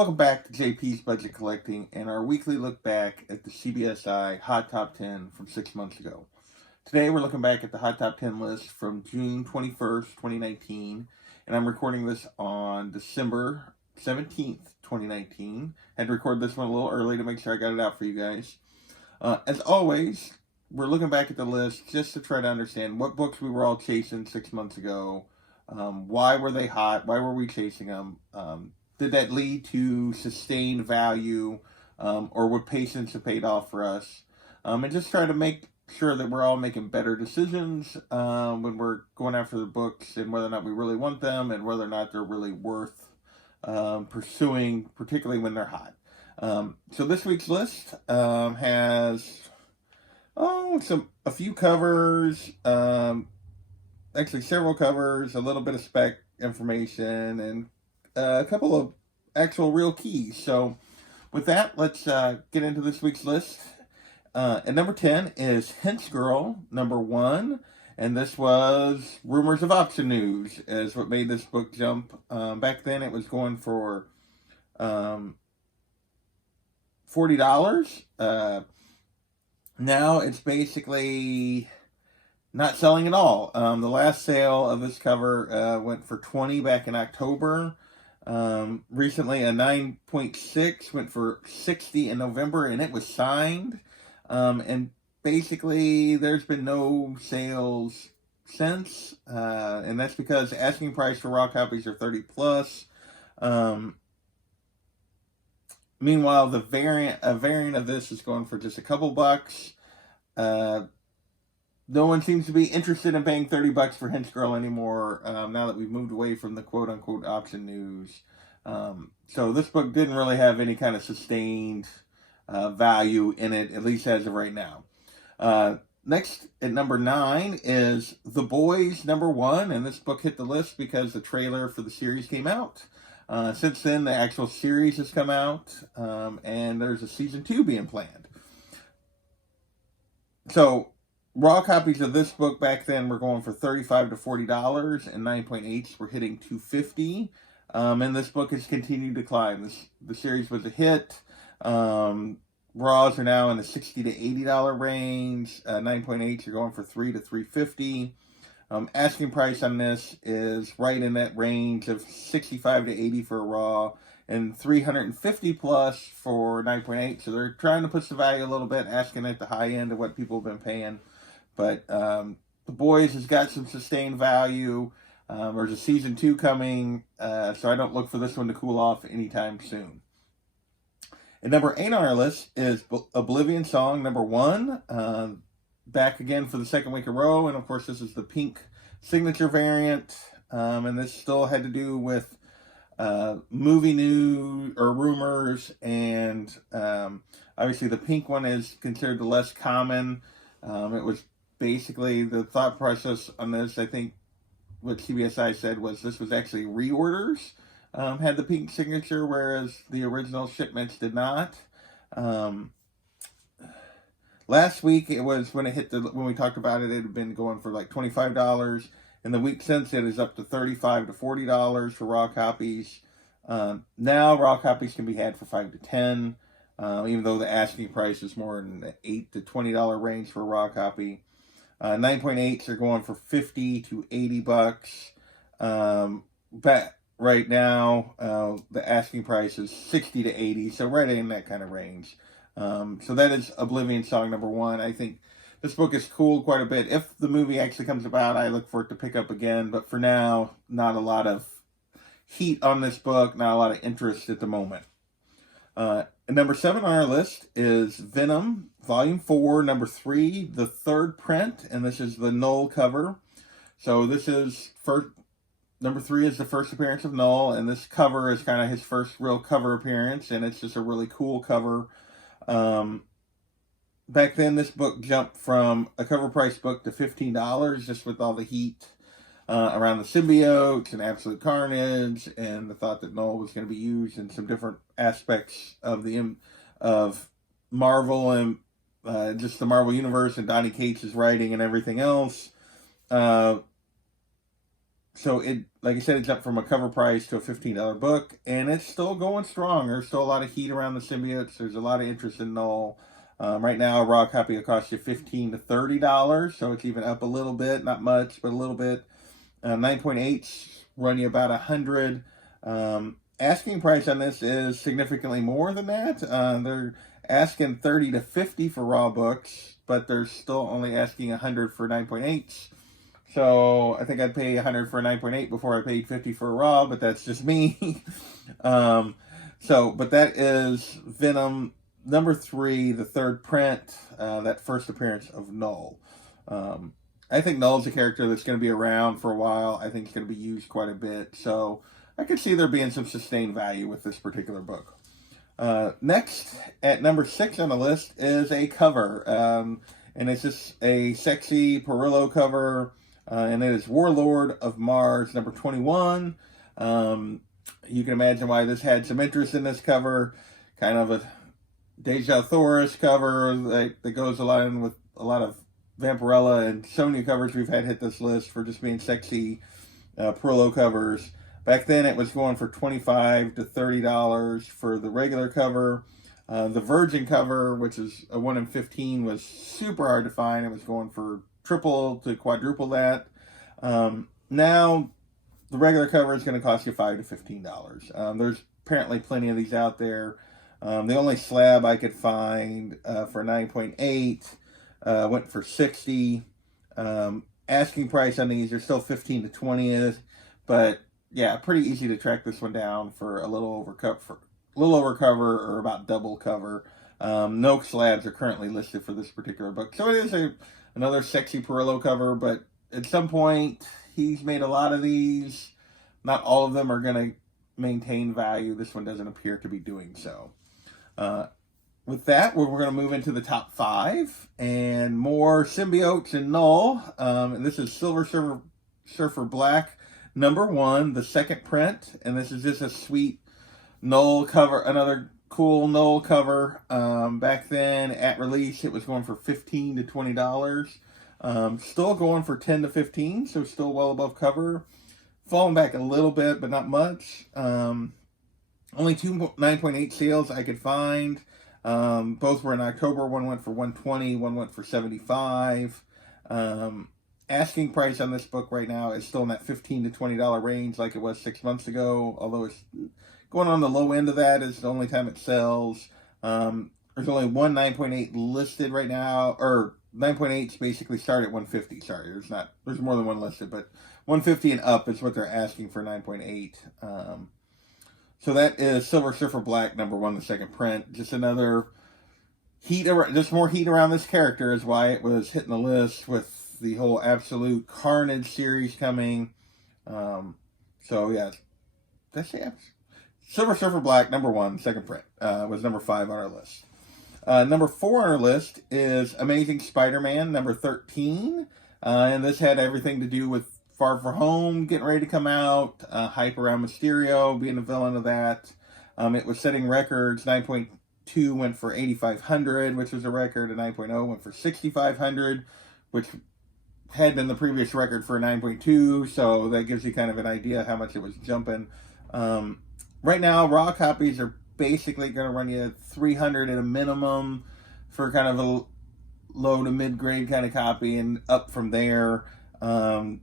Welcome back to JP's Budget Collecting and our weekly look back at the CBSI Hot Top 10 from 6 months ago. Today we're looking back at the Hot Top 10 list from June 21st, 2019, and I'm recording this on December 17th, 2019. I had to record this one a little early to make sure I got it out for you guys. As always, we're looking back at the list just to try to understand what books we were all chasing 6 months ago. Why were they hot? Why were we chasing them? Did that lead to sustained value, or would patience have paid off for us? And just try to make sure that we're all making better decisions when we're going after the books and whether or not we really want them and whether or not they're really worth pursuing, particularly when they're hot. So this week's list has a few covers, actually several covers, a little bit of spec information, and a couple of actual real keys. So with that, let's get into this week's list. At number 10 is Hench Girl, number 1. And this was Rumors of Option News is what made this book jump. Back then it was going for $40. Now it's basically not selling at all. The last sale of this cover went for $20 back in October. Recently a 9.6 went for $60 in November, and it was signed. And basically there's been no sales since, and that's because the asking price for raw copies are $30 plus. Meanwhile, a variant of this is going for just a couple bucks. No one seems to be interested in paying $30 for Hench Girl anymore, now that we've moved away from the quote-unquote option news. So this book didn't really have any kind of sustained value in it, at least as of right now. Next, at number 9, is The Boys, number 1, and this book hit the list because the trailer for the series came out. Since then, the actual series has come out, and there's a season 2 being planned. So raw copies of this book back then were going for $35 to $40, and 9.8s were hitting $250. And this book has continued to climb. The series was a hit. Raws are now in the $60 to $80 range. 9.8s are going for $3 to $350. Asking price on this is right in that range of $65 to $80 for a raw and $350 plus for 9.8. So they're trying to push the value a little bit, asking at the high end of what people have been paying. But The Boys has got some sustained value. There's a season 2 coming, so I don't look for this one to cool off anytime soon. And number 8 on our list is Oblivion Song, number 1. Back again for the second week in a row, and of course this is the pink signature variant, and this still had to do with movie news or rumors, and obviously the pink one is considered the less common. It was basically the thought process on this, I think what CBSI said was this was actually reorders, had the pink signature, whereas the original shipments did not. Last week, it was when we talked about it, it had been going for like $25. And the week since, it is up to $35 to $40 for raw copies. Now, raw copies can be had for $5 to $10, even though the asking price is more in the $8 to $20 range for a raw copy. 9.8s are going for $50 to $80. But right now, the asking price is $60 to $80, so right in that kind of range. So that is Oblivion Song, number 1. I think this book is cool quite a bit. If the movie actually comes about, I look for it to pick up again. But for now, not a lot of heat on this book, not a lot of interest at the moment. And number 7 on our list is Venom, Volume 4, number 3, the third print. And this is the Null cover. So this is number 3 is the first appearance of Null. And this cover is kind of his first real cover appearance. And it's just a really cool cover. Back then, this book jumped from a cover price book to $15, just with all the heat around the symbiotes and Absolute Carnage, and the thought that Null was going to be used in some different aspects of Marvel and just the Marvel Universe and Donny Cates's writing and everything else. So it, like I said, it's up from a cover price to a $15 book, and it's still going strong. There's still a lot of heat around the symbiotes. There's a lot of interest in Null. Right now, a raw copy will cost you $15 to $30, so it's even up a little bit, not much, but a little bit. 9.8s run you about $100. Asking price on this is significantly more than that. They're asking $30 to $50 for raw books, but they're still only asking $100 for 9.8s. So I think I'd pay $100 for a 9.8 before I paid $50 for a raw, but that's just me. But that is Venom number 3, the third print, that first appearance of Null. I think Null's a character that's going to be around for a while. I think it's going to be used quite a bit. So I could see there being some sustained value with this particular book. Next, at number 6 on the list is a cover. And it's just a sexy Perillo cover. And it is Warlord of Mars, number 21. You can imagine why this had some interest in this cover. Kind of a Deja Thoris cover that goes along with a lot of Vampirella and Sonja covers we've had hit this list for just being sexy Perillo covers. Back then it was going for $25 to $30 for the regular cover. The Virgin cover, which is a 1 in 15, was super hard to find. It was going for triple to quadruple that. Now the regular cover is going to cost you $5 to $15. There's apparently plenty of these out there. The only slab I could find for 9.8 went for $60. Asking price on these are still $15 to $20, but yeah, pretty easy to track this one down for a little over cover or about double cover. No slabs are currently listed for this particular book, so it is another sexy Perillo cover. But at some point, he's made a lot of these. Not all of them are going to maintain value. This one doesn't appear to be doing so. With that, we're going to move into the top 5 and more symbiotes and Null. And this is Silver Surfer Black number 1, the second print, and this is just a sweet Null cover, another cool Null cover. Back then at release, it was going for $15 to $20. Still going for $10 to $15, so still well above cover. Falling back a little bit, but not much. Only 2 9.8 sales I could find. Both were in October. One went for $120, one went for $75. Asking price on this book right now is still in that $15 to $20 range like it was 6 months ago, although it's going on the low end of that. Is the only time it sells. There's only one 9.8 listed right now, or 9.8s basically start at $150. Sorry, there's more than one listed, but $150 and up is what they're asking for 9.8. So that is Silver Surfer Black number 1, the second print. Just another just more heat around this character is why it was hitting the list with the whole Absolute Carnage series coming. So yeah, that's the Silver Surfer Black number 1, second print, was number 5 on our list. Number 4 on our list is Amazing Spider-Man number 13, and this had everything to do with Far From Home getting ready to come out, hype around Mysterio being the villain of that. It was setting records. 9.2 went for $8,500, which was a record. A 9.0 went for $6,500, which had been the previous record for a 9.2, so that gives you kind of an idea how much it was jumping. Right now, raw copies are basically going to run you $300 at a minimum for kind of a low to mid-grade kind of copy, and up from there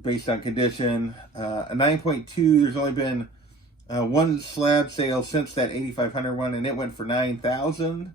based on condition. A 9.2, there's only been one slab sale since that $8,500 one, and it went for $9,000.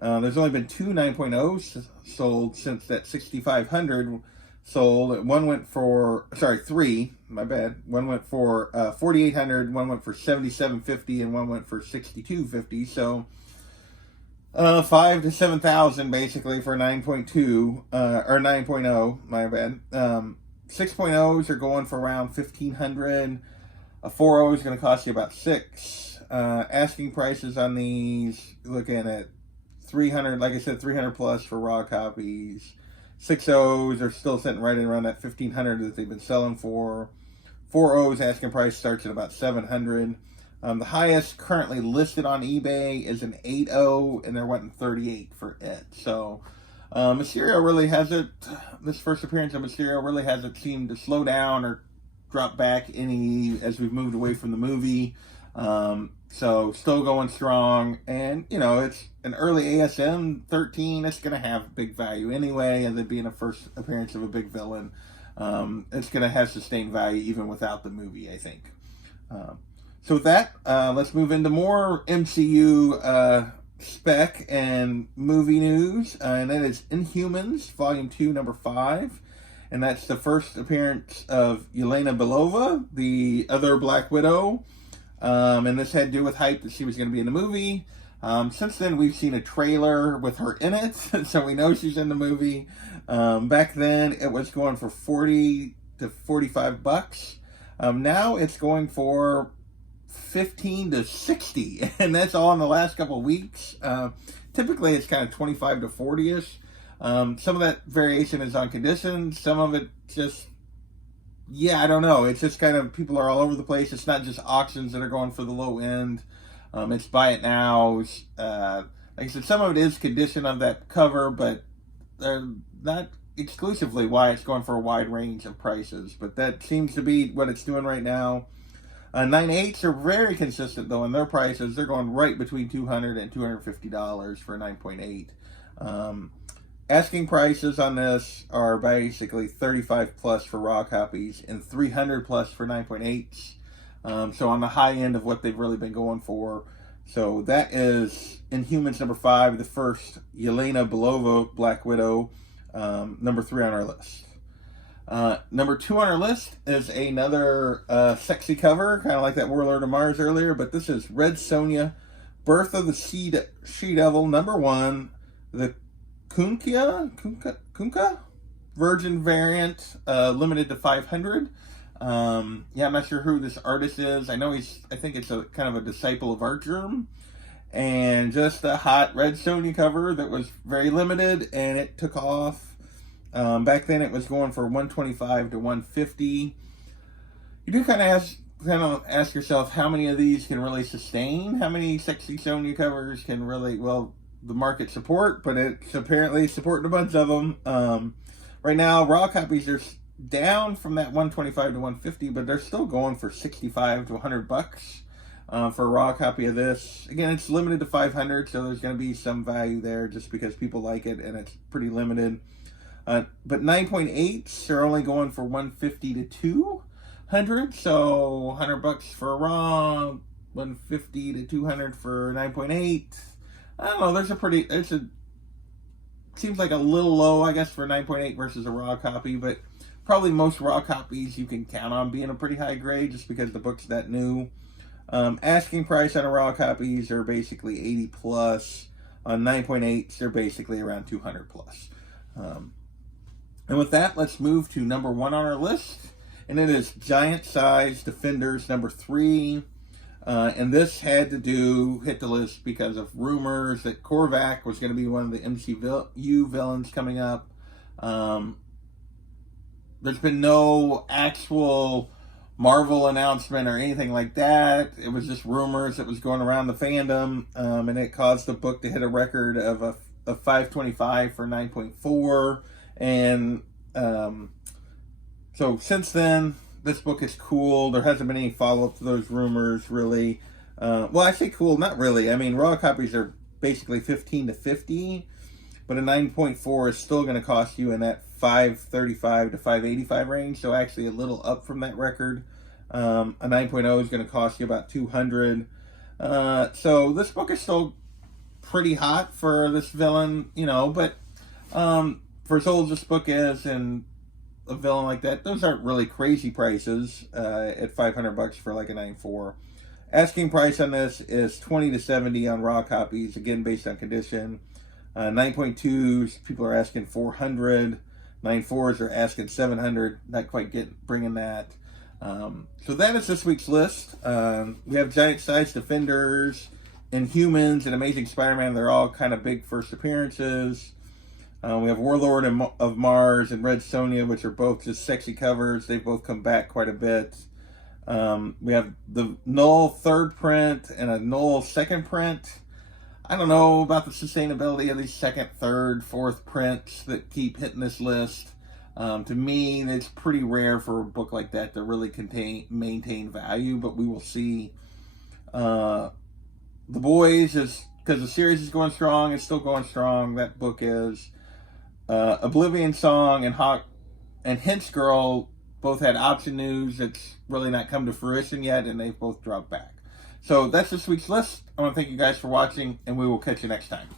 There's only been 2 9.0s sold since that $6,500 sold. One went for, 3, my bad. One went for $4,800, one went for $7,750, and one went for $6,250. So $5,000 to $7,000 basically for 9.2 or 9.0. My bad. 6.0s are going for around $1,500. A 4.0 is going to cost you about $6,000. Asking prices on these, looking at $300. Like I said, $300 plus for raw copies. 6.0s are still sitting right around that $1,500 that they've been selling for. 4.0s asking price starts at about $700. The highest currently listed on eBay is an 8.0, and they're wanting $38 for it. So Mysterio really hasn't, this first appearance of Mysterio really hasn't seemed to slow down or dropped back any as we've moved away from the movie. So still going strong, and it's an early ASM 13. It's going to have big value anyway, and then being a first appearance of a big villain, it's going to have sustained value even without the movie, I think. So with that, let's move into more MCU spec and movie news, and that is Inhumans Volume 2, Number 5. And that's the first appearance of Yelena Belova, the other Black Widow. And this had to do with hype that she was going to be in the movie. Since then, we've seen a trailer with her in it, so we know she's in the movie. Back then, it was going for $40 to $45. Now it's going for $15 to $60, and that's all in the last couple of weeks. Typically, it's kind of $25 to $40-ish. Some of that variation is on conditions. Some of it just, I don't know. It's just kind of, people are all over the place. It's not just auctions that are going for the low end. It's buy it now. Like I said, some of it is condition of that cover, but they're not exclusively why it's going for a wide range of prices. But that seems to be what it's doing right now. 9.8s are very consistent, though, in their prices. They're going right between $200 and $250 for a 9.8. Asking prices on this are basically $35 plus for raw copies and $300 plus for 9.8s. So on the high end of what they've really been going for. So that is Inhumans number 5, the first Yelena Belova Black Widow, number 3 on our list. Number 2 on our list is another sexy cover, kind of like that Warlord of Mars earlier, but this is Red Sonja, Birth of the She-Devil, number 1, the Kunka Virgin variant, limited to 500. I'm not sure who this artist is. I think it's a kind of a disciple of Artgerm. And just a hot Red Sonja cover that was very limited, and it took off. Back then it was going for $125 to $150. You do kind of ask yourself how many of these can really sustain, how many sexy Sonja covers can really, the market support, but it's apparently supporting a bunch of them. Right now, raw copies are down from that $125 to $150, but they're still going for $65 to $100 for a raw copy of this. Again, it's limited to 500, so there's going to be some value there just because people like it and it's pretty limited. But 9.8s are only going for $150 to $200, so $100 for a raw, $150 to $200 for 9.8. I don't know. Seems like a little low, I guess, for 9.8 versus a raw copy, but probably most raw copies you can count on being a pretty high grade just because the book's that new. Asking price on a raw copies are basically 80 plus. On 9.8s, they're basically around 200 plus. And with that, let's move to number 1 on our list, and it is Giant Size Defenders number 3. And this had to hit the list because of rumors that Korvac was going to be one of the MCU villains coming up. There's been no actual Marvel announcement or anything like that. It was just rumors that was going around the fandom, and it caused the book to hit a record of $525 for 9.4. And so since then, this book is cool. There hasn't been any follow-up to those rumors, really. I say cool, not really. I mean, raw copies are basically $15 to $50, but a 9.4 is still going to cost you in that $535 to $585 range, so actually a little up from that record. A 9.0 is going to cost you about $200. So this book is still pretty hot for this villain, but for as old as this book is and a villain like that, those aren't really crazy prices at $500 for like a 9.4. Asking price on this is $20 to $70 on raw copies, again based on condition. 9.2s, people are asking $400. 9.4s are asking $700. Not quite bringing that. So that is this week's list. We have Giant Size Defenders, Inhumans, and Amazing Spider-Man. They're all kind of big first appearances. We have Warlord of Mars and Red Sonja, which are both just sexy covers. They've both come back quite a bit. We have the Null third print and a Null second print. I don't know about the sustainability of these second, third, fourth prints that keep hitting this list. To me, it's pretty rare for a book like that to really maintain value, but we will see. The Boys is, because the series is going strong, it's still going strong. That book is. Oblivion Song and Hawk and Hinch Girl both had option news that's really not come to fruition yet, and they've both dropped back. So that's this week's list. I want to thank you guys for watching, and we will catch you next time.